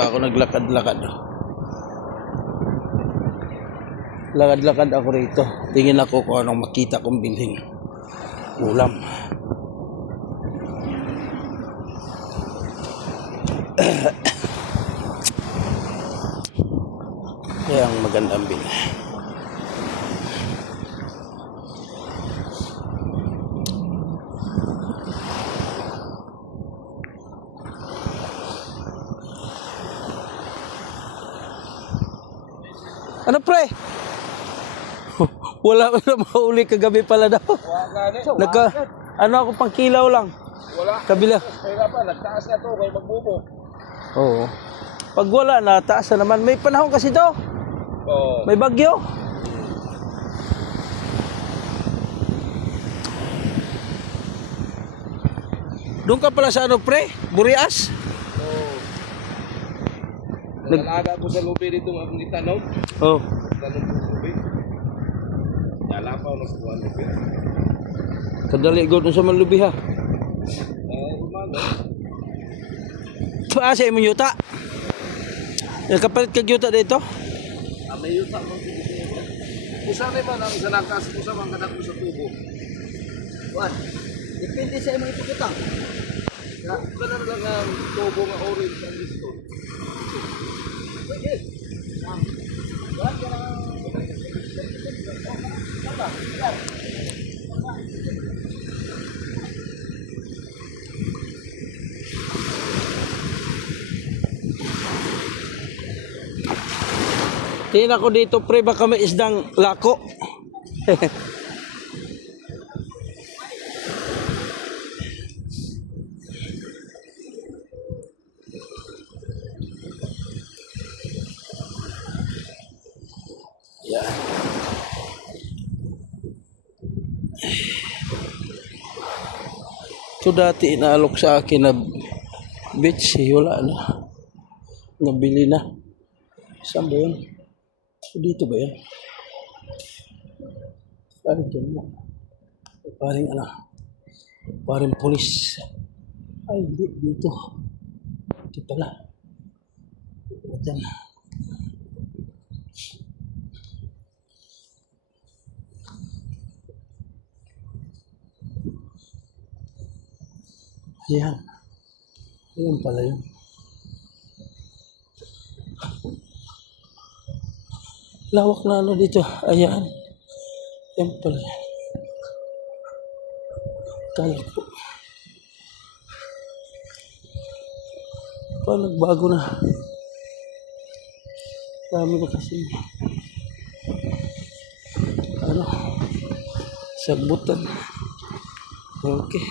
Ako naglakad-lakad. Lakad-lakad ako rito. Tingin ako kung anong makita kong bilhin. Ulam. Kaya ang magandang bilhin. Ano pre? Wala ka na mauli kagabi pala daw. Ano ako pang kilaw lang. Wala. Kabila. Kaya pa, nagtaas na to, kaya magbubo. Oo. Pag wala na, taas na naman. May panahon kasi daw. Oo. May bagyo. Doon ka pala sa ano pre? Burias? Oo. Nag-alaga ko sa lubi dito ang itanom. Oo. Tanom ko sa lubi. Yalapaw na sa buwan lubi. Kadali go dun sa Manlubi ha. Umano. Sa imong yuta. Kapalit kag yuta dito? May yuta mo dito. Usa naman ang isa nakas usa man kadak sa tubo. Juan, depende sa imong ipukutang. Kanan lang ang tubo nga orange ang gusto. Pwede. Juan, ka lang. Tingin ako dito pre, baka may isdang lako. Yan. Ito dati inaalok sa akin na beach, wala na. Nabili na. Saan ba yun? Dito ba yan? Parang dyan mo. Parang ano? Parang polis. Ay, hindi. Dito. Ito pala. Dyan. Yan. Yan pala yun. Lawak na ano dito. Ayan. Yan pala. Kala ko. Paano nagbago na? Dami na kasi. Ano? Sagbutan. Okay.